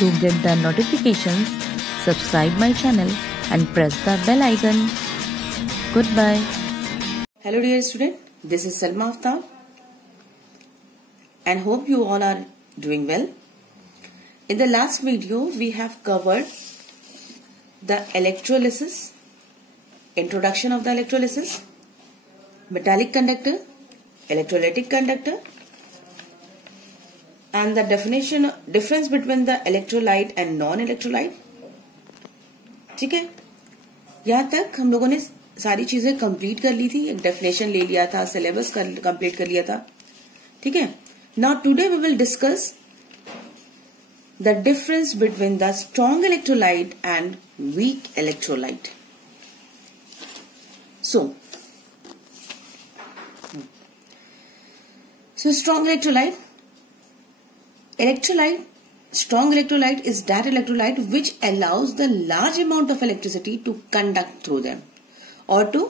To get the notifications, subscribe my channel and press the bell icon. Goodbye. Hello dear student, this is Salma Aftab and hope you all are doing well. In the last video we have covered the electrolysis, introduction of the electrolysis, metallic conductor, electrolytic conductor and the difference between the electrolyte and non-electrolyte. ठीक है, यहाँ तक हम लोगों ने सारी चीजें complete कर ली थी, एक डेफिनेशन ले लिया था, सिलेबस कंप्लीट कर लिया था. ठीक है, now today we will discuss the difference between the strong electrolyte and weak electrolyte. So strong electrolyte. Strong electrolyte is that electrolyte which allows the large amount of electricity to conduct through them or to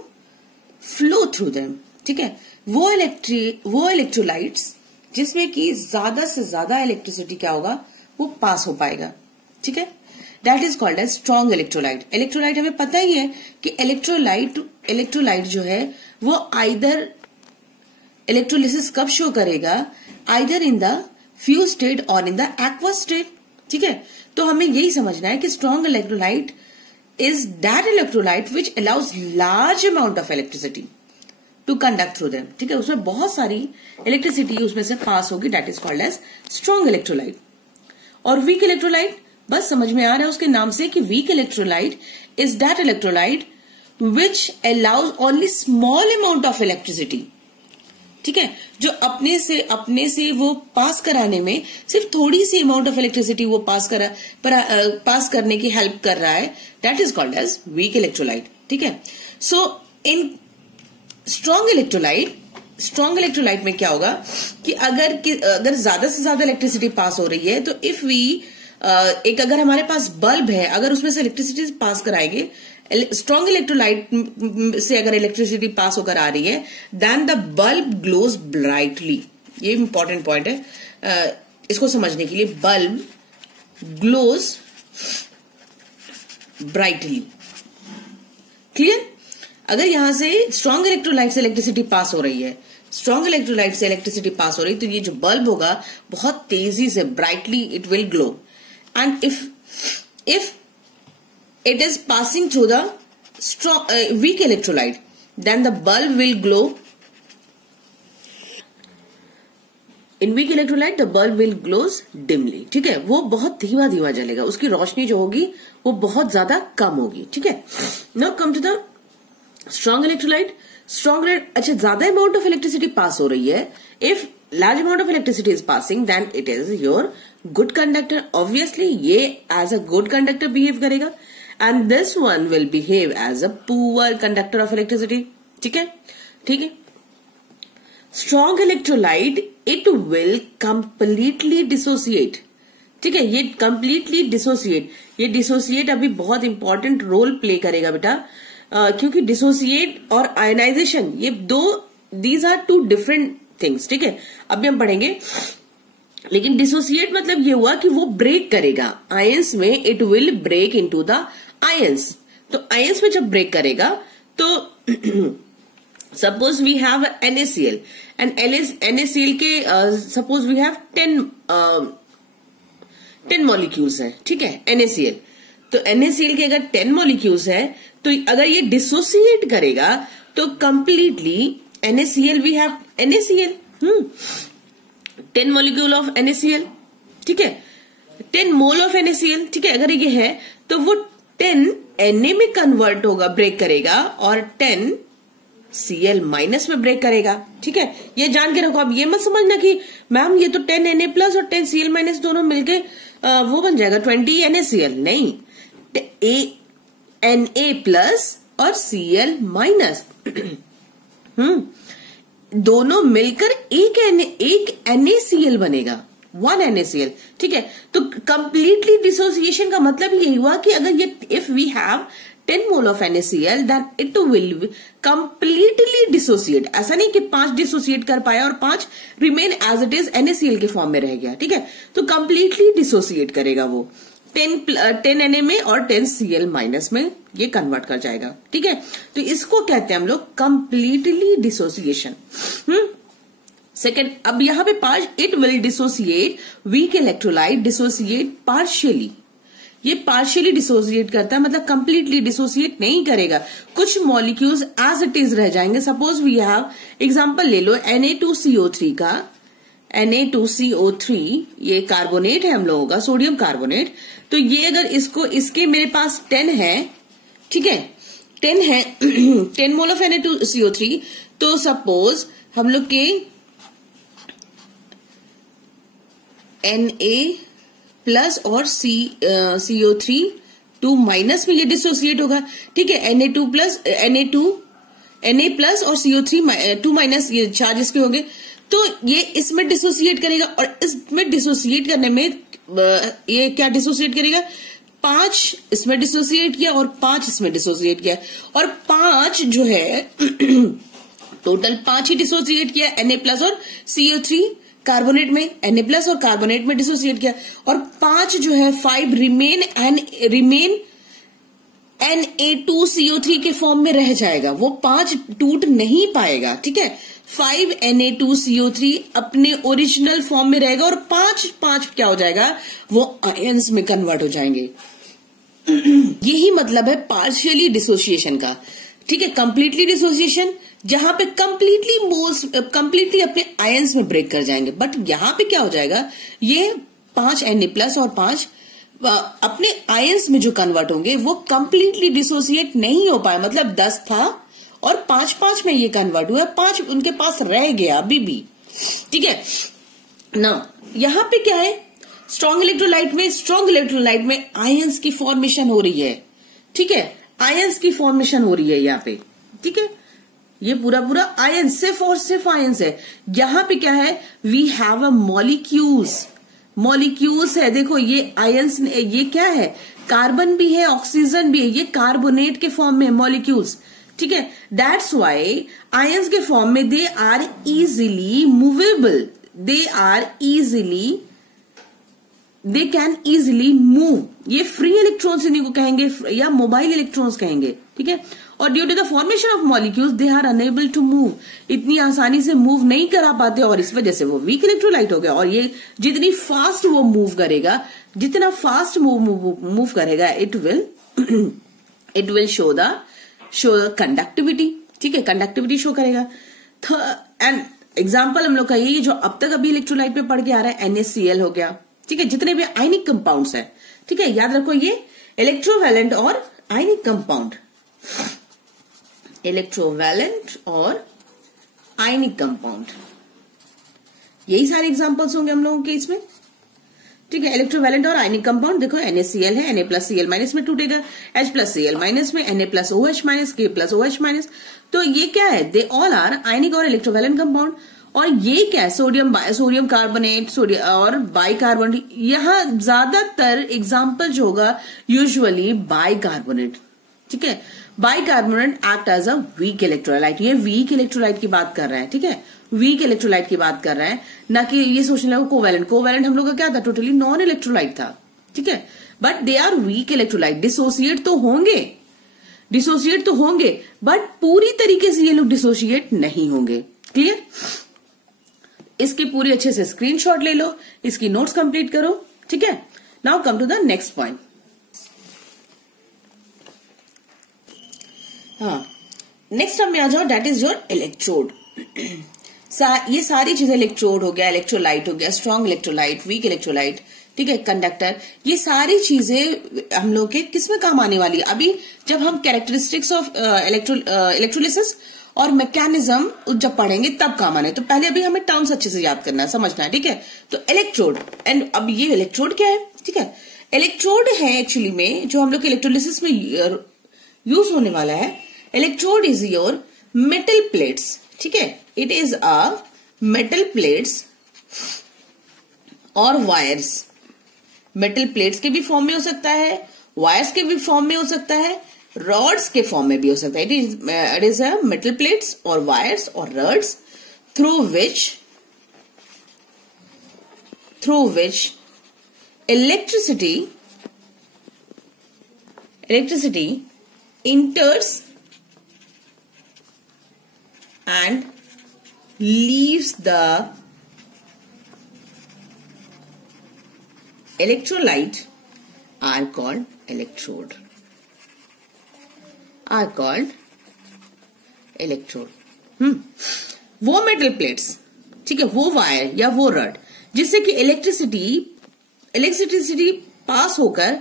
flow through them. ठीक है, वो electrolytes जिसमें कि ज्यादा से ज्यादा electricity क्या होगा, वो पास हो पाएगा. ठीक है, that is called as strong electrolyte. Electrolyte हमें पता ही है कि इलेक्ट्रोलाइट जो है वो आइदर इलेक्ट्रोलिसिस कब शो करेगा, either in the fuse state और इन द एक्वस स्टेट. ठीक है, तो हमें यही समझना है कि strong electrolyte is that electrolyte which allows large amount of electricity to conduct through them. ठीक है, उसमें बहुत सारी इलेक्ट्रिसिटी उसमें से पास होगी, that is called as strong electrolyte. और वीक इलेक्ट्रोलाइट बस समझ में आ रहा है उसके नाम से कि weak electrolyte is that electrolyte which allows only small amount of electricity. ठीक है, जो अपने से वो पास कराने में सिर्फ थोड़ी सी अमाउंट ऑफ इलेक्ट्रिसिटी वो पास करने की हेल्प कर रहा है, that is called as weak electrolyte. ठीक है, सो इन स्ट्रॉन्ग इलेक्ट्रोलाइट में क्या होगा कि अगर ज्यादा से ज्यादा इलेक्ट्रिसिटी पास हो रही है, तो इफ वी अगर हमारे पास बल्ब है, अगर उसमें से इलेक्ट्रिसिटी पास कराएंगे, स्ट्रॉन्ग इलेक्ट्रोलाइट से अगर इलेक्ट्रिसिटी पास होकर आ रही है, then the bulb glows brightly. ये इंपॉर्टेंट पॉइंट है इसको समझने के लिए. Bulb glows brightly. क्लियर? अगर यहां से स्ट्रॉन्ग इलेक्ट्रोलाइट से इलेक्ट्रिसिटी पास हो रही है, तो ये जो बल्ब होगा बहुत तेजी से brightly it will glow. And if it is passing through the weak electrolyte, then the bulb will glow. In weak electrolyte the bulb will glows dimly. ठीक है, वो बहुत धीमा जलेगा, उसकी रोशनी जो होगी वो बहुत ज्यादा कम होगी. ठीक है, now come to the strong electrolyte. अच्छा, ज्यादा अमाउंट ऑफ इलेक्ट्रिसिटी पास हो रही है. If large amount of electricity is passing, then it is your good conductor. Obviously ये as a good conductor behave करेगा. And this one will behave as a poor conductor of electricity. ठीक है. Strong electrolyte it will completely dissociate. ठीक है, ये completely dissociate. ये dissociate अभी बहुत important role play करेगा बेटा, क्योंकि dissociate और ionization ये these are two different things. ठीक है, अभी हम पढ़ेंगे. लेकिन डिसोसिएट मतलब ये हुआ कि वो ब्रेक करेगा आयंस में, it will break into the ions. तो आयंस में जब ब्रेक करेगा तो suppose we have NaCl and NaCl के सपोज वी हैव 10 मॉलिक्यूल्स है. ठीक है, NaCl, तो NaCl के अगर 10 मॉलिक्यूल्स है, तो अगर ये डिसोसिएट करेगा तो completely NaCl we have NaCl 10 molecule of NaCl. ठीक है, 10 mole of NaCl. ठीक है, अगर ये है तो वो 10 Na में कन्वर्ट होगा, ब्रेक करेगा, और 10 Cl माइनस में ब्रेक करेगा. ठीक है, ये जान के रखो. अब ये मत समझना कि मैम ये तो 10 Na प्लस और 10 Cl माइनस दोनों मिलके वो बन जाएगा 20 NaCl. नहीं, Na प्लस और Cl माइनस दोनों मिलकर एक NaCl बनेगा, 1 NaCl. ठीक है, तो कंप्लीटली डिसोसिएशन का मतलब यही हुआ कि अगर ये if we have 10 mole of NaCl, then it will completely dissociate. ऐसा नहीं कि 5 डिसोसिएट कर पाया और 5 remain as it is NaCl के फॉर्म में रह गया, ठीक है। तो कंप्लीटली डिसोसिएट करेगा वो 10 Na में और 10 Cl माइनस में ये कन्वर्ट कर जाएगा, ठीक है। तो इसको कहते हैं हम लोग कंप्लीटली डिसोसिएशन। सेकेंड, अब यहां पे part it will dissociate week electrolyte, dissociate partially. ये पार्शियली डिसोसिएट करता है, मतलब कंप्लीटली डिसोसिएट नहीं करेगा। कुछ मॉलिक्यूल्स एज इट इज रह जाएंगे। सपोज वी हैव एग्जांपल ले लो Na2CO3 का। Na2CO3 ये कार्बोनेट है हम लोगों का, सोडियम कार्बोनेट। तो ये अगर इसके मेरे पास 10 है, ठीक है, 10 है 10 मोल ऑफ Na2CO3। तो सपोज हम लोग के Na प्लस और CO3 2 माइनस में ये डिसोसिएट होगा, ठीक है। Na प्लस और CO3 2 माइनस ये चार्ज इसके होंगे, तो ये इसमें डिसोसिएट करेगा। और इसमें डिसोसिएट करने में ये क्या डिसोसिएट करेगा, 5 इसमें डिसोसिएट किया और 5 इसमें डिसोसिएट किया, और 5 जो है टोटल 5 ही डिसोसिएट किया। Na प्लस और CO3 कार्बोनेट में, Na प्लस और कार्बोनेट में डिसोसिएट किया, और 5 जो है 5 रिमेन Na2CO3 के फॉर्म में रह जाएगा। वो 5 टूट नहीं पाएगा, ठीक है। 5 Na2CO3 अपने ओरिजिनल फॉर्म में रहेगा और 5 क्या हो जाएगा, वो आयंस में कन्वर्ट हो जाएंगे। यही मतलब है पार्शियली डिसोसिएशन का, ठीक है। कंप्लीटली डिसोसिएशन जहां पे कंप्लीटली अपने आयंस में ब्रेक कर जाएंगे। बट यहां पे क्या हो जाएगा, ये 5 Na प्लस और 5 अपने आयंस में जो कन्वर्ट होंगे वो कंप्लीटली डिसोसिएट नहीं हो पाए। मतलब 10 था और 5 में ये कन्वर्ट हुआ, 5 उनके पास रह गया अभी भी, ठीक है ना। यहां पे क्या है, स्ट्रॉन्ग इलेक्ट्रोलाइट में आयंस की फॉर्मेशन हो रही है, ठीक है। आयंस की फॉर्मेशन हो रही है यहाँ पे, ठीक है। ये पूरा आयंस, सिर्फ और सिर्फ आयंस है। यहां पे क्या है, वी हैव अ मॉलिक्यूल्स है। देखो ये आयंस, ये क्या है, कार्बन भी है, ऑक्सीजन भी है, ये कार्बोनेट के फॉर्म में मॉलिक्यूल्स, ठीक है। दैट्स वाई आयंस के फॉर्म में they are easily movable, they can easily move. ये फ्री इलेक्ट्रॉन्स इन्हीं को कहेंगे या मोबाइल इलेक्ट्रॉन्स कहेंगे, ठीक है। और due to the formation of molecules they are unable to move, इतनी आसानी से मूव नहीं करा पाते और इस वजह से वो वीक इलेक्ट्रोलाइट हो गया। और ये जितनी फास्ट वो मूव करेगा, जितना फास्ट मूव करेगा, it will show the conductivity, ठीक है, कंडक्टिविटी शो करेगा। एंड एग्जाम्पल हम लोग का ये जो अब तक अभी इलेक्ट्रोलाइट पे पढ़ के आ रहा है, NaCl हो गया, ठीक है। जितने भी आयनिक कंपाउंड्स है, ठीक है, याद रखो ये इलेक्ट्रोवैलेंट और आयनिक कंपाउंड, इलेक्ट्रोवैलेंट और आयनिक कंपाउंड, यही सारे एग्जांपल्स होंगे हम लोगों के इसमें, ठीक है। इलेक्ट्रोवैलेंट और आयनिक कंपाउंड देखो, NaCl है, Na प्लस Cl माइनस में टूटेगा, H प्लस Cl माइनस में, Na plus OH minus, K plus OH minus. तो ये क्या है, दे ऑल आर आयनिक और इलेक्ट्रोवैलेंट कंपाउंड। और ये क्या है, सोडियम कार्बोनेट और बाइकार्बोनेट। यहां ज्यादातर एग्जाम्पल जो होगा यूजुअली बाइकार्बोनेट, ठीक है। Bicarbonate act as a weak electrolyte. ये वीक इलेक्ट्रोलाइट की बात कर रहा है, ठीक है, वीक इलेक्ट्रोलाइट की बात कर रहा है, ना कि ये सोचने लगा कोवैलेंट हम लोग का क्या था, टोटली नॉन इलेक्ट्रोलाइट था, ठीक है। But they are weak electrolyte, dissociate तो होंगे बट पूरी तरीके से ये लोग डिसोसिएट नहीं होंगे। क्लियर, इसकी पूरी अच्छे से स्क्रीनशॉट ले लो, इसकी नोट्स कंप्लीट करो, ठीक है। Now come to the next point. हाँ, नेक्स्ट अब में आ जाओ, दैट इज योर इलेक्ट्रोड। ये सारी चीजें, इलेक्ट्रोड हो गया, इलेक्ट्रोलाइट हो गया, स्ट्रॉन्ग इलेक्ट्रोलाइट, वीक इलेक्ट्रोलाइट, ठीक है, कंडक्टर, ये सारी चीजें हम लोग के किस में काम आने वाली है। अभी जब हम कैरेक्टरिस्टिक्स ऑफ इलेक्ट्रोलिसिस और मैकेनिज्म जब पढ़ेंगे तब काम आने। तो पहले अभी हमें टर्म्स अच्छे से याद करना है, समझना है, ठीक है। तो इलेक्ट्रोड, एंड अब ये इलेक्ट्रोड क्या है, ठीक है। इलेक्ट्रोड है एक्चुअली में जो हम लोग के इलेक्ट्रोलिसिस में यूज होने वाला है। Electrode is your metal plates, ठीक है, it is a metal plates और वायर्स। मेटल प्लेट्स के भी फॉर्म में हो सकता है, वायर्स के भी फॉर्म में हो सकता है, रॉड्स के फॉर्म में भी हो सकता है. It is a metal plates और वायर्स और rods through which electricity enters and leaves the electrolyte are called electrode. वो मेटल प्लेट्स, ठीक है, वो वायर या वो रड जिससे कि इलेक्ट्रिसिटी पास होकर,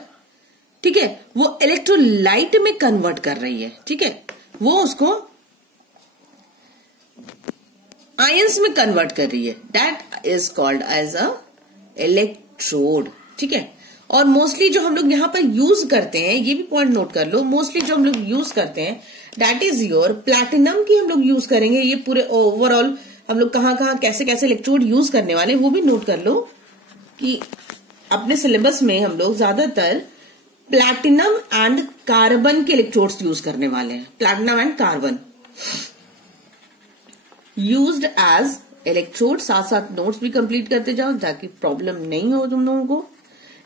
ठीक है, वो इलेक्ट्रोलाइट में कन्वर्ट कर रही है. ठीक है, वो उसको आयंस में कन्वर्ट कर रही है. That is called as a electrode. ठीक है, और मोस्टली जो हम लोग यहां पर यूज करते हैं, ये भी पॉइंट नोट कर लो, मोस्टली जो हम लोग यूज करते हैं दैट इज योर प्लैटिनम की हम लोग यूज करेंगे. ये पूरे ओवरऑल हम लोग कहां कहां कैसे कैसे इलेक्ट्रोड यूज करने वाले वो भी नोट कर लो कि अपने सिलेबस में हम लोग ज्यादातर प्लैटिनम एंड कार्बन के इलेक्ट्रोड्स यूज करने वाले हैं. Platinum and carbon used as electrode. साथ साथ नोट्स भी कंप्लीट करते जाओ ताकि प्रॉब्लम नहीं हो तुम लोगों को.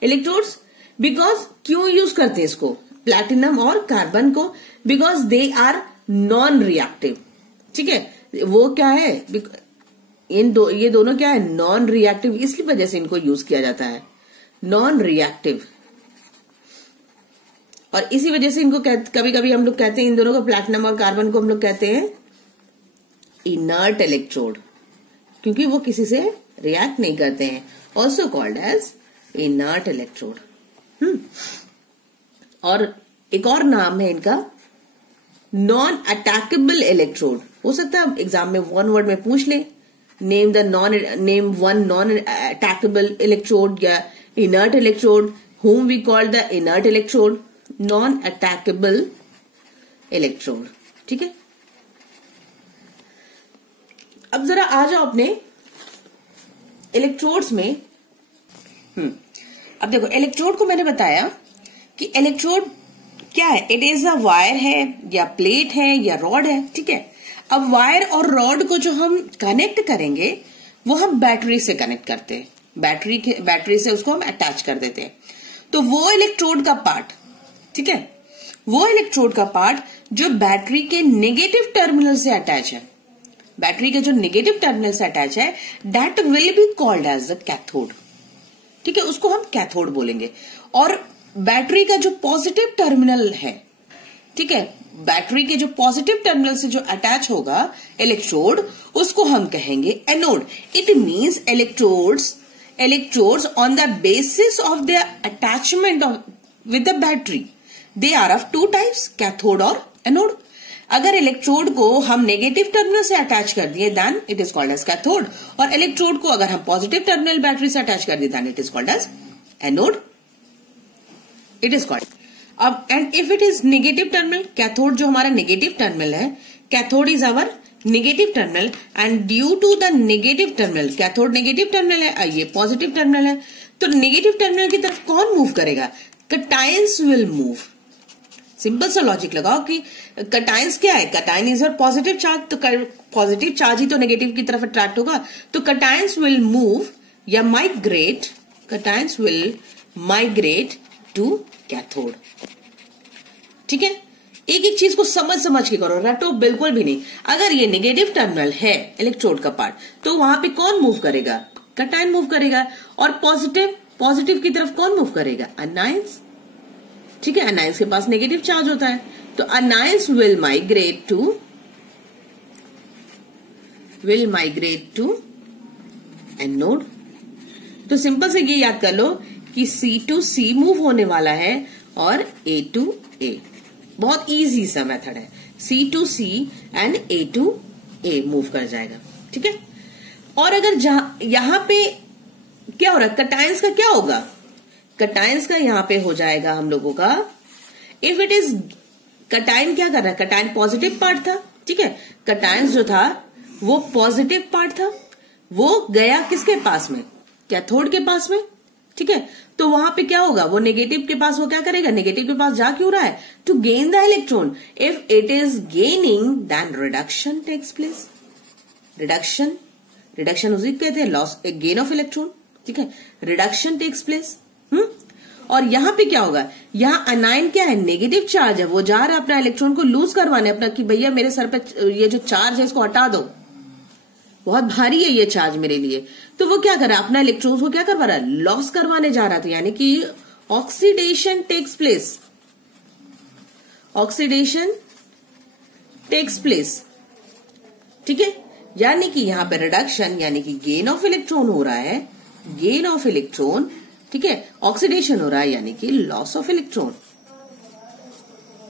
इलेक्ट्रोड्स बिकॉज क्यों यूज करते हैं इसको, प्लैटिनम और कार्बन को? Because they are non reactive. ठीक है, वो क्या है, ये दोनों क्या है, नॉन रिएक्टिव. इसलिए वजह से इनको यूज किया जाता है, नॉन रिएक्टिव. और इसी वजह से इनको कभी कभी हम लोग कहते हैं, इन दोनों को, प्लैटिनम और कार्बन को हम लोग कहते हैं इनर्ट इलेक्ट्रोड, क्योंकि वो किसी से रिएक्ट नहीं करते हैं. Also called as inert electrode. और एक और नाम है इनका नॉन अटैकेबल इलेक्ट्रोड. हो सकता है एग्जाम में वन वर्ड में पूछ ले, name one non attackable electrode या inert electrode, whom we call the inert electrode, non-attackable electrode. ठीक है, अब जरा आ जाओ अपने इलेक्ट्रोड्स में. अब देखो, इलेक्ट्रोड को मैंने बताया कि इलेक्ट्रोड क्या है, इट इज अ वायर है या प्लेट है या रॉड है. ठीक है, अब वायर और रॉड को जो हम कनेक्ट करेंगे वो हम बैटरी से कनेक्ट करते हैं. बैटरी से उसको हम अटैच कर देते हैं. तो वो इलेक्ट्रोड का पार्ट, ठीक है, वो इलेक्ट्रोड का पार्ट जो बैटरी के नेगेटिव टर्मिनल से अटैच है, बैटरी के जो नेगेटिव टर्मिनल से अटैच है, that will be called as the cathode. ठीक है, उसको हम कैथोड बोलेंगे. और बैटरी का जो पॉजिटिव टर्मिनल है, ठीक है, बैटरी के जो पॉजिटिव टर्मिनल से जो अटैच होगा इलेक्ट्रोड, उसको हम कहेंगे anode. It means electrodes on the basis of their attachment with the battery, they are of two types, cathode और anode. अगर इलेक्ट्रोड को हम नेगेटिव टर्मिनल से अटैच कर दिए then it is called as cathode, और इलेक्ट्रोड को अगर हम पॉजिटिव टर्मिनल बैटरी से अटैच कर दिए then it is called as anode. It is called. अब and if it is negative terminal, cathode जो हमारा नेगेटिव टर्मिनल है, cathode is our negative terminal, and due to the negative terminal, cathode negative terminal है, ये positive terminal है, तो negative terminal की तरफ कौन मूव करेगा, कैटायंस विल मूव. सिंपल सा लॉजिक लगाओ कि कैटायंस क्या है, कैटायन इज और पॉजिटिव चार्ज, तो पॉजिटिव चार्ज ही तो नेगेटिव की तरफ अट्रैक्ट होगा. तो कैटायंस विल मूव या migrate, cations will migrate to cathode. ठीक है, एक एक चीज को समझ के करो, रटो बिल्कुल भी नहीं. अगर ये नेगेटिव टर्मिनल है इलेक्ट्रोड का पार्ट, तो वहां पे कौन मूव करेगा, कैटायन मूव करेगा. और पॉजिटिव की तरफ कौन मूव करेगा, अनायंस. ठीक है, अनायंस के पास नेगेटिव चार्ज होता है, तो anions will migrate to anode. तो सिंपल से ये याद कर लो कि C to C मूव होने वाला है और A to A. बहुत इजी सा मेथड है, C to C and A to A move कर जाएगा. ठीक है, और अगर यहां पे क्या हो रहा है, कैटायंस का क्या होगा, कैटायंस का यहां पे हो जाएगा हम लोगों का, इफ इट इज, कैटायन क्या कर रहा है, कैटायन पॉजिटिव पार्ट था. ठीक है, कैटायंस जो था वो पॉजिटिव पार्ट था, वो गया किसके पास में, कैथोड के पास में. ठीक है, तो वहां पे क्या होगा, वो नेगेटिव के पास वो क्या करेगा, नेगेटिव के पास जा क्यों रहा है, to gain the electron. If it is gaining then reduction takes place. Reduction उसी कहते हैं लॉस, गेन ऑफ इलेक्ट्रॉन. ठीक है, रिडक्शन टेक्स प्लेस. और यहां पे क्या होगा, यहां अनायन क्या है, नेगेटिव चार्ज है, वो जा रहा है अपना इलेक्ट्रॉन को लूज करवाने अपना, कि भैया मेरे सर पे ये जो चार्ज है इसको हटा दो, बहुत भारी है ये चार्ज मेरे लिए. तो वो क्या कर रहा है, अपना इलेक्ट्रॉन को क्या करवा रहा है, लॉस करवाने जा रहा था, यानी कि oxidation takes place. Oxidation takes place. ठीक है, यानी कि यहां पे रिडक्शन यानी कि गेन ऑफ इलेक्ट्रॉन हो रहा है, गेन ऑफ इलेक्ट्रॉन. ठीक है, ऑक्सीडेशन हो रहा है यानी कि लॉस ऑफ इलेक्ट्रॉन.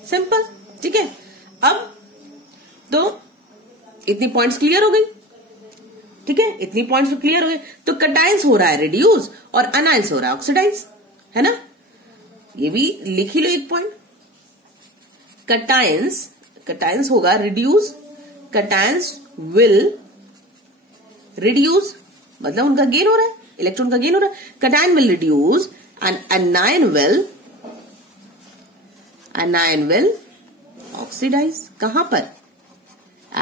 सिंपल. ठीक है, अब तो इतनी पॉइंट्स क्लियर हो गई. ठीक है, इतनी पॉइंट्स क्लियर हो गए. तो कटायंस हो रहा है रिड्यूस और अनायंस हो रहा है ऑक्सीडाइज, है ना. ये भी लिख ही लो एक पॉइंट. कटायंस होगा रिड्यूस, कटायंस विल रिड्यूस, मतलब उनका गेन हो रहा है, इलेक्ट्रॉन का गेन हो रहा है. Cation will reduce and anion will oxidise. कहां पर,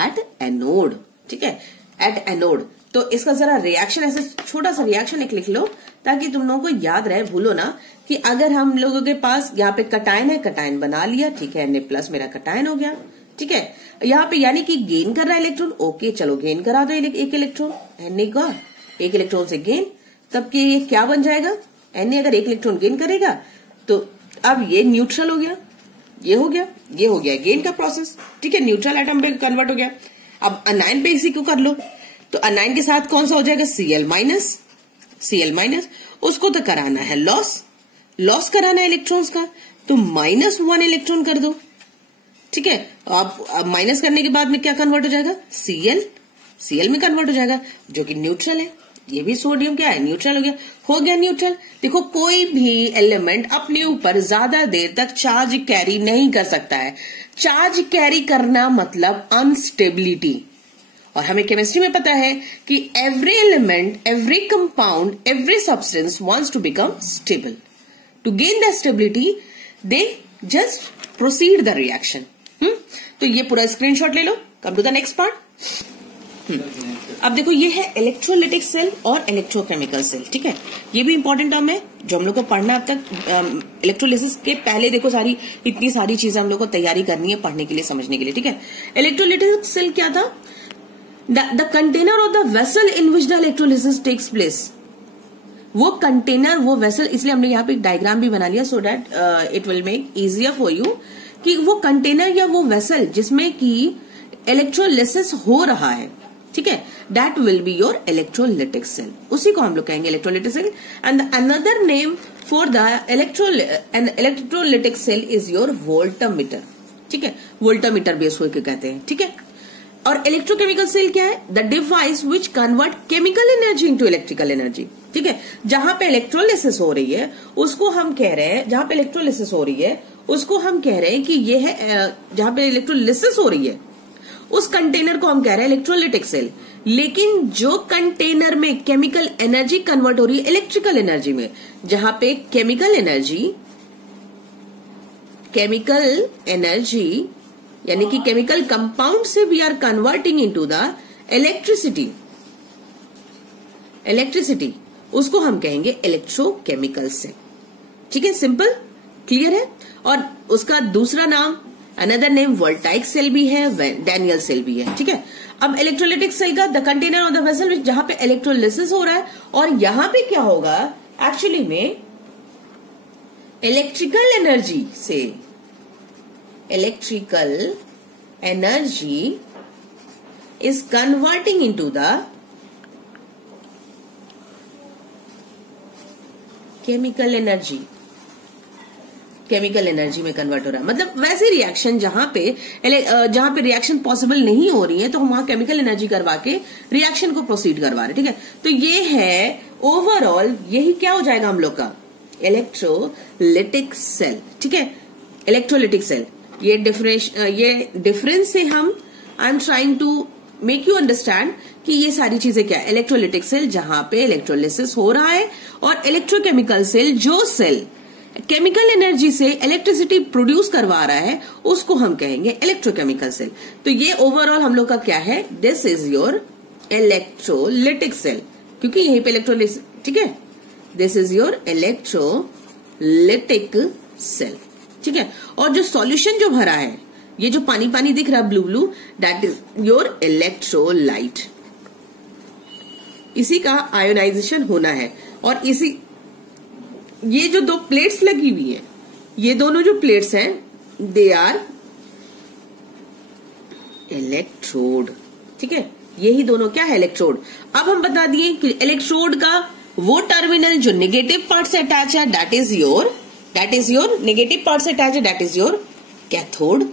एट एनोड. ठीक है, एट एनोड. तो इसका जरा रिएक्शन, ऐसे छोटा सा रिएक्शन एक लिख लो ताकि तुम लोगों को याद रहे, भूलो ना, कि अगर हम लोगों के पास यहाँ पे कटायन है, कटायन बना लिया. ठीक है, Na+ मेरा कटायन हो गया. ठीक है, यहाँ पे यानी कि गेन कर रहा है इलेक्ट्रॉन. ओके, चलो गेन करा दो एक इलेक्ट्रॉन. Na का एक इलेक्ट्रॉन से गेन, तब कि ये क्या बन जाएगा, Na अगर एक इलेक्ट्रॉन गेन करेगा तो अब ये न्यूट्रल हो गया, ये हो गया गेन का प्रोसेस. ठीक है, न्यूट्रल एटम पे कन्वर्ट हो गया. अब अनायन पे इसी को कर लो, तो अनायन के साथ कौन सा हो जाएगा, Cl माइनस. उसको तो कराना है लॉस कराना है इलेक्ट्रॉन्स का, तो -1 इलेक्ट्रॉन कर दो. ठीक है, आप माइनस करने के बाद में क्या कन्वर्ट हो जाएगा, Cl में कन्वर्ट हो जाएगा, जो कि न्यूट्रल है. ये भी सोडियम क्या है, न्यूट्रल हो गया न्यूट्रल. देखो, कोई भी एलिमेंट अपने ऊपर ज्यादा देर तक चार्ज कैरी नहीं कर सकता है. चार्ज कैरी करना मतलब अनस्टेबिलिटी. और हमें केमिस्ट्री में पता है कि every element, every compound, every substance wants to become stable. To gain the stability they just proceed the reaction. तो ये पूरा स्क्रीनशॉट ले लो. Come to the next part. अब देखो, ये है इलेक्ट्रोलिटिक सेल और इलेक्ट्रोकेमिकल सेल. ठीक है, ये भी इंपॉर्टेंट टर्म है जो हम लोग को पढ़ना अब तक. इलेक्ट्रोलिसिस के पहले देखो इतनी सारी चीजें हम लोग को तैयारी करनी है पढ़ने के लिए, समझने के लिए. ठीक है, इलेक्ट्रोलिटिक सेल क्या था, द कंटेनर और the vessel in which the electrolysis takes place. वो कंटेनर, वो वेसल, इसलिए हमने यहाँ पे एक डायग्राम भी बना लिया so that it will make easier for you, कि वो कंटेनर या वो वेसल जिसमें कि इलेक्ट्रोलिसिस हो रहा है. ठीक है, that will be your electrolytic cell. उसी को हम लोग कहेंगे electrolytic cell. And another name for the electrolytic cell is your voltameter. ठीक है, वोल्टामीटर भी इसको कहते हैं. ठीक है, और इलेक्ट्रोकेमिकल सेल क्या है, the device which convert chemical energy into electrical energy. ठीक है, जहां पे इलेक्ट्रोलिसिस हो रही है उसको हम कह रहे हैं, जहां पे इलेक्ट्रोलिसिस हो रही है उसको हम कह रहे हैं कि ये है, जहां पे इलेक्ट्रोलिसिस हो रही है उस कंटेनर को हम कह रहे हैं इलेक्ट्रोलिटिक सेल. लेकिन जो कंटेनर में केमिकल एनर्जी कन्वर्ट हो रही है इलेक्ट्रिकल एनर्जी में, जहां पे केमिकल एनर्जी यानी कि केमिकल कंपाउंड से we are converting into the electricity, उसको हम कहेंगे इलेक्ट्रोकेमिकल सेल. ठीक है, सिंपल, क्लियर है. और उसका दूसरा नाम, अनदर नेम वोल्टाइक सेल भी है, डैनियल सेल भी है. ठीक है, अब इलेक्ट्रोलिटिक सेल का the container of the vessel जहां पे इलेक्ट्रोलिसिस हो रहा है, और यहां पे क्या होगा, एक्चुअली में electrical energy is converting into the chemical energy में कन्वर्ट हो रहा है. मतलब वैसे रिएक्शन जहां पे रिएक्शन पॉसिबल नहीं हो रही है तो हम वहां केमिकल एनर्जी करवा के रिएक्शन को प्रोसीड करवा रहे. ठीक है, तो ये है ओवरऑल, यही क्या हो जाएगा हम लोग का इलेक्ट्रोलिटिक सेल. ठीक है, इलेक्ट्रोलिटिक सेल. ये डिफरेंस से हम I am trying to make you understand कि ये सारी चीजें क्या है। इलेक्ट्रोलिटिक सेल जहां पे इलेक्ट्रोलिसिस हो रहा है, और इलेक्ट्रोकेमिकल सेल जो सेल केमिकल एनर्जी से इलेक्ट्रिसिटी प्रोड्यूस करवा रहा है उसको हम कहेंगे इलेक्ट्रोकेमिकल सेल। तो ये ओवरऑल हम लोग का क्या है, this is your electrolytic cell, क्योंकि यहीं पे इलेक्ट्रोलिस, ठीक है, this is your electrolytic cell, ठीक है। और जो सॉल्यूशन जो भरा है, ये जो पानी पानी दिख रहा है blue blue, that is your electrolyte. इसी का आयोनाइजेशन होना है, और इसी ये जो दो प्लेट्स लगी हुई है, ये दोनों जो प्लेट्स हैं दे आर इलेक्ट्रोड, ठीक है। यही दोनों क्या है, इलेक्ट्रोड। अब हम बता दिए कि इलेक्ट्रोड का वो टर्मिनल जो नेगेटिव पार्ट से अटैच है that is your negative part से अटैच है दैट इज योर कैथोड,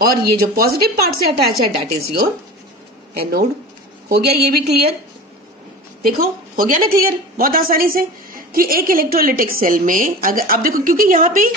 और ये जो पॉजिटिव पार्ट से अटैच है दैट इज योर एनोड। हो गया ये भी क्लियर, देखो हो गया ना क्लियर बहुत आसानी से कि एक इलेक्ट्रोलिटिक सेल में अगर अब देखो, क्योंकि यहाँ पे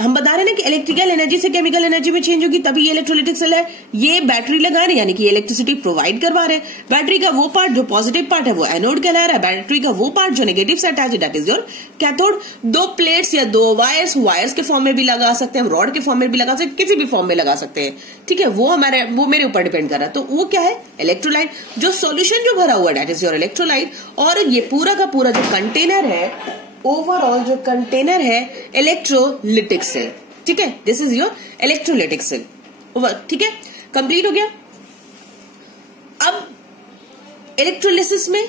हम बता रहे हैं ना कि इलेक्ट्रिकल एनर्जी से केमिकल एनर्जी में चेंज होगी तभी ये इलेक्ट्रोलिटिक सेल है। ये बैटरी लगा रहे यानी कि इलेक्ट्रिसिटी प्रोवाइड करवा रहे। बैटरी का वो पार्ट जो पॉजिटिव पार्ट है वो एनोड कहला रहा है, बैटरी का वो पार्ट जो नेगेटिव से अटैच है दैट इज योर कैथोड। दो प्लेट्स या दो वायर्स के फॉर्म में भी लगा सकते हैं, रॉड के फॉर्म में भी लगा सकते हैं, किसी भी फॉर्म में लगा सकते हैं, ठीक है। वो मेरे ऊपर डिपेंड कर रहा है। तो वो क्या है, इलेक्ट्रोलाइट। जो सोल्यूशन जो भरा हुआ है दैट इज योर इलेक्ट्रोलाइट। और ये पूरा का पूरा जो कंटेनर है, ओवरऑल जो कंटेनर है इलेक्ट्रोलिटिक सेल, ठीक है। This is your electrolytic cell over, ठीक है, कंप्लीट हो गया। अब इलेक्ट्रोलिसिस में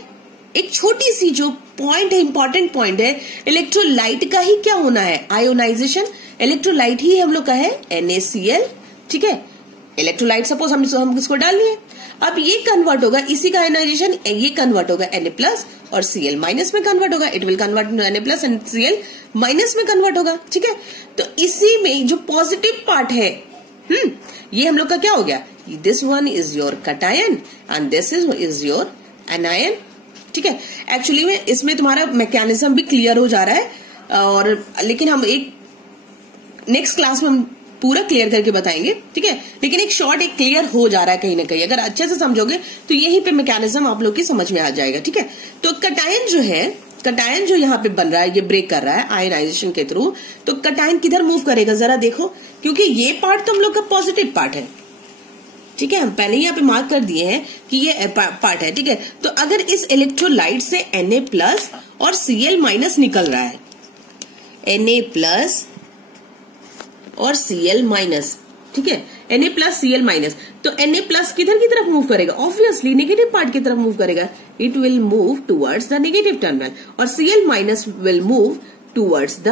एक छोटी सी जो पॉइंट है, इंपॉर्टेंट पॉइंट है, इलेक्ट्रोलाइट का ही क्या होना है, आयोनाइजेशन। इलेक्ट्रोलाइट ही हम लोग का है NaCl, ठीक है। इलेक्ट्रोलाइट सपोज हम इसको डाल लिए, अब ये कन्वर्ट होगा, इसी का आयोनाइजेशन, ये कन्वर्ट होगा Na+ और Cl- में कन्वर्ट होगा। It will convert to Na+ and Cl- में कन्वर्ट होगा, ठीक है। तो इसी में जो पॉजिटिव पार्ट है, ये हम लोग का क्या हो गया, this one is your cation and this is your anion, ठीक है। एक्चुअली में इसमें तुम्हारा मैकेनिज्म भी क्लियर हो जा रहा है, और लेकिन हम एक नेक्स्ट क्लास में हम पूरा क्लियर करके बताएंगे, ठीक है। लेकिन एक शॉर्ट एक क्लियर हो जा रहा है कहीं ना कहीं, अगर अच्छे से समझोगे तो यहीं पे मैकेनिज्म आप लोग की समझ में आ जाएगा, ठीक है। तो कटायन जो यहाँ पे बन रहा है, ये ब्रेक कर रहा है आयोनाइजेशन के थ्रू, तो कटायन किधर मूव करेगा जरा देखो, क्योंकि ये पार्ट तो हम लोग का पॉजिटिव पार्ट है, ठीक है। हम पहले ही यहाँ पे मार्क कर दिए हैं कि ये पार्ट है, ठीक है। तो अगर इस इलेक्ट्रोलाइट से Na+ और Cl- निकल रहा है, Na+ और Cl-, ठीक है, Na+ Cl-, तो Na+ किधर की तरफ मूव करेगा, ऑब्वियसली नेगेटिव पार्ट की तरफ मूव करेगा। It will move towards the negative terminal, और Cl- will move towards the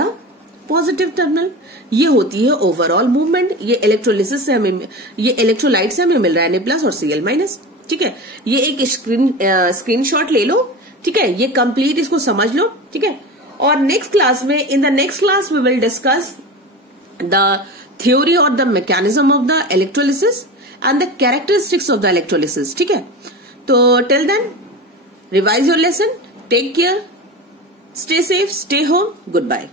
positive terminal. ये होती है ओवरऑल मूवमेंट। ये इलेक्ट्रोलिसिस से हमें, ये इलेक्ट्रोलाइट से हमें मिल रहा है Na+ और Cl-, ठीक है। ये एक स्क्रीनशॉट ले लो, ठीक है, ये कंप्लीट इसको समझ लो, ठीक है। और नेक्स्ट क्लास में, in the next class we will discuss the theory or the mechanism of the electrolysis and the characteristics of the electrolysis, ठीक है। तो till then revise your lesson, take care, stay safe, stay home, goodbye.